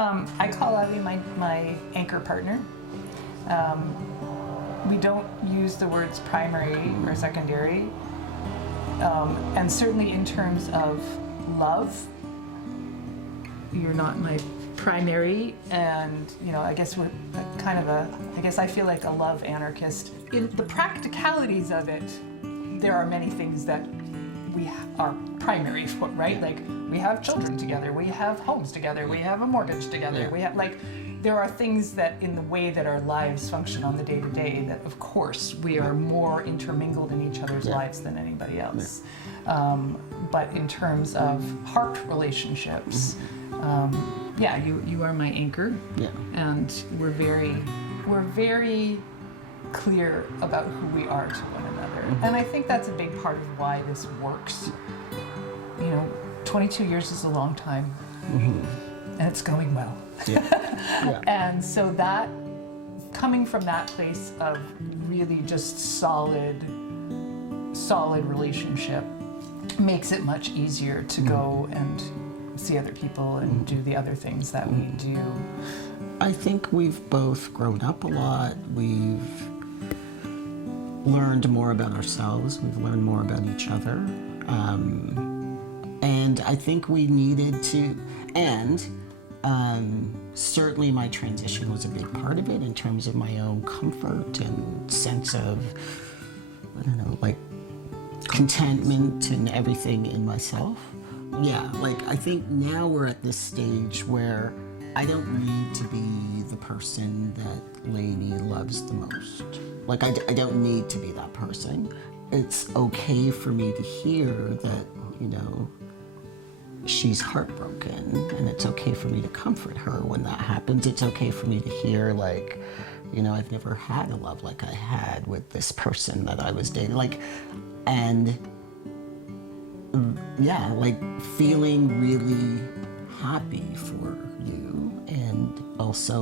I call Avi my anchor partner. We don't use the words primary or secondary. And certainly in terms of love, you're not my primary, and I guess we're kind of I guess I feel like a love anarchist. In the practicalities of it, there are many things that we are primary for, right? Like, we have children together, we have homes together, we have a mortgage together, we have, like, there are things that in the way that our lives function on the day-to-day that, of course, we are more intermingled in each other's lives than anybody else. But in terms of heart relationships, you are my anchor, and we're very clear about who we are to one another. And I think that's a big part of why this works. 22 years is a long time, and it's going well. And so that, coming from that place of really just solid relationship, makes it much easier to go and see other people and do the other things that we do. I think we've both grown up a lot. We've learned more about ourselves. We've learned more about each other. And I think we needed to, and certainly my transition was a big part of it in terms of my own comfort and sense of, contentment and everything in myself. I think now we're at this stage where I don't need to be the person that Lainie loves the most. Like, I don't need to be that person. It's okay for me to hear that, she's heartbroken, and it's okay for me to comfort her when that happens. It's okay for me to hear, I've never had a love like I had with this person that I was dating. Feeling really happy for you, and also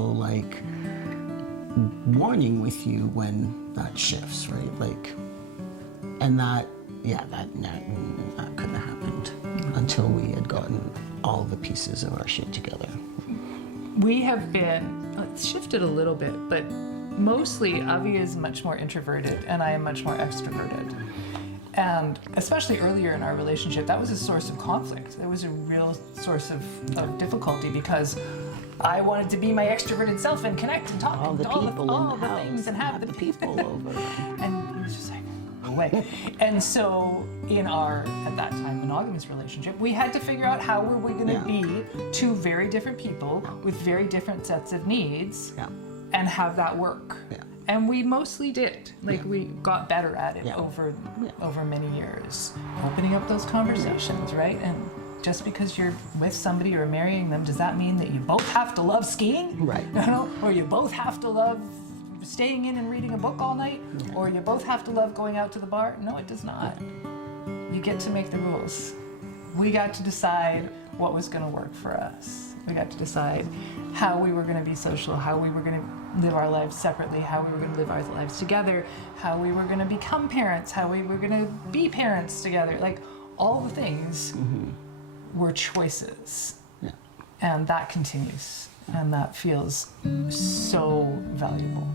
warning with you when that shifts, right? And that couldn't have happened until we had gotten all the pieces of our shit together. We have been, it's shifted a little bit, but mostly Avi is much more introverted and I am much more extroverted. And especially earlier in our relationship, that was a source of conflict. It was a real source of difficulty because I wanted to be my extroverted self and connect and talk and all the things and have the people over. And he was just like, no way. And so in our, at that time, monogamous relationship, we had to figure out how were we going to be two very different people with very different sets of needs and have that work. And we mostly did. We got better at it over many years. Opening up those conversations, right? And just because you're with somebody or marrying them, does that mean that you both have to love skiing? Right. Or you both have to love staying in and reading a book all night? Or you both have to love going out to the bar? No, it does not. You get to make the rules. We got to decide what was going to work for us. We got to decide how we were going to be social, how we were going to live our lives separately, how we were going to live our lives together, how we were going to become parents, how we were going to be parents together. All the things were choices. And that continues. And that feels so valuable.